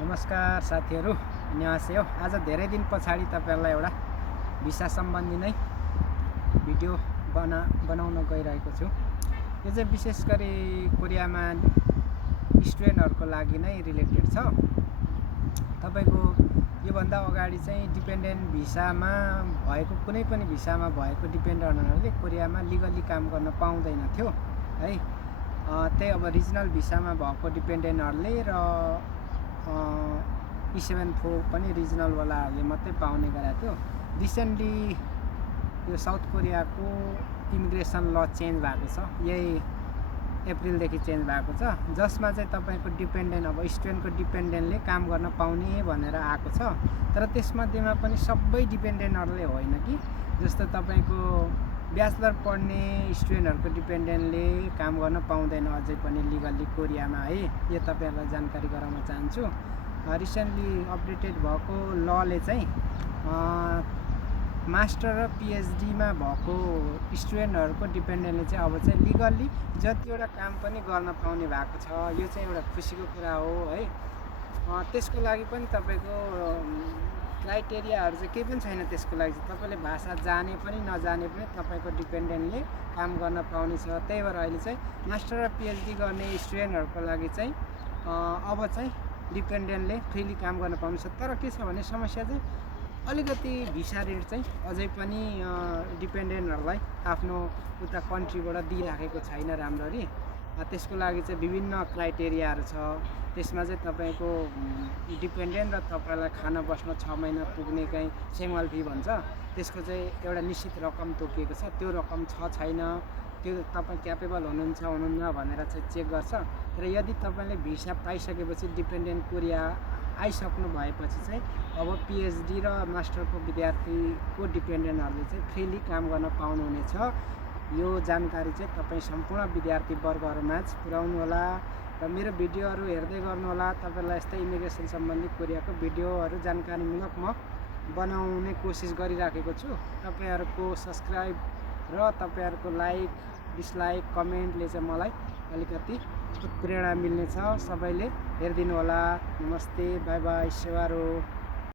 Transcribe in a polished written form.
नमस्कार साथीहरू, न्यासे हो। आज धेरै दिन पछाडि तपाईहरुलाई एउटा भिसा सम्बन्धी नै भिडियो बनाउन गइरहेको छु। यो चाहिँ विशेष गरी कोरियामा स्टुडेन्टहरुको लागि नै रिलेटेड छ। तपाईको यो भन्दा अगाडि चाहिँ डिपेन्डेन्ट भिसामा भएको कुनै पनि भिसामा भएको डिपेन्डेन्टहरुले कोरियामा लिगली काम गर्न पाउँदैन थियो है। त्यही अब रिजनल भिसामा भएको डिपेन्डेन्टहरुले र E74 पनि रिजनल वालाहरुले मात्रै पाउने गरेको थियो। रिसेन्टली यो साउथ कोरियाको इमिग्रेसन ल चेन्ज भएको छ। यही अप्रिलदेखि चेन्ज भएको छ, जसमा चाहिँ तपाईको डिपेन्डेन्ट अब स्टुडेन्टको डिपेन्डेन्टले काम गर्न पाउने भनेर आएको छ। तर त्यसमध्येमा पनि सबै डिपेन्डेन्टहरुले होइन कि, जस्तो तपाईको ब्याचलर पढ्ने स्टुडेन्टहरुको डिपेन्डेन्टले काम गर्न पाउँदैन अझै पनि लिगली कोरियामा है। यो तपाईहरुलाई जानकारी गराउन चाहन्छु। रिसेन्टली अपडेटेड भएको लले चाहिँ मास्टर र पीएचडी मा भएको स्टुडेन्टहरुको डिपेन्डेन्टले चाहिँ अब चाहिँ लिगली जतिवटा काम पनि गर्न पाउने भएको छ। यो चाहिँ एउटा खुसीको कुरा हो है। त्यसको लागि पनि तपाईको क्राइटेरियाहरु चाहिँ केही पनि छैन। त्यसको लागि चाहिँ तपाईले भाषा जाने पनि नजाने पनि तपाईको डिपेन्डेन्टले काम गर्न पाउने छ। त्यही भएर अहिले चाहिँ मास्टर र पीएचडी गर्ने स्टुडेन्टहरुको लागि चाहिँ अब चाहिँ डिपेन्डेन्टले फ्रीली काम गर्न पाउनुहुन्छ। तर के छ भने समस्या चाहिँ अलिकति भिसा रेट चाहिँ अझै पनि डिपेन्डेन्टहरुलाई आफ्नो उता कन्ट्रीबाट दिइराखेको छैन राम्ररी। त्यसको लागि चाहिँ विभिन्न क्राइटेरियाहरु छ। त्यसमा चाहिँ तपाईको डिपेन्डेन्ट र तपाईलाई खाना बस्न 6 महिना पुग्ने चाहिँ सेङ्गल फी भन्छ, त्यसको चाहिँ एउटा निश्चित रकम तोकिएको छ। त्यो रकम छ छैन, त्यो तपाई क्यापेबल हुनुहुन्छ हुनुहुन्न भनेर चाहिँ चेक गर्छ। तर यदि तपाईले भिसा पाइसकेपछि डिपेन्डेन्ट कोरिया आइसक्नु भएपछि चाहिँ अब पीएचडी र मास्टरको विद्यार्थीको डिपेन्डेन्टहरुले चाहिँ फ्रीली काम गर्न पाउनुहुनेछ। यो जानकारी चाहिँ तपाई सम्पूर्ण विद्यार्थी वर्गहरुमाझ पुर्याउनु होला र मेरो भिडियोहरु हेर्दै गर्नु होला। तपाईलाई यस्तै इमिग्रेसन सम्बन्धी कोरियाको भिडियोहरु जानकारीमूलक म बनाउने कोसिस गरिराखेको छु। तपाईहरुको सब्स्क्राइब र तपाईहरुको लाइक डिसलाइक कमेन्टले चाहिँ मलाई अलिकति प्रेरणा मिल्नेछ। सबैले हेर्दिनु होला। नमस्ते, बाइ बाइ, सेवारो।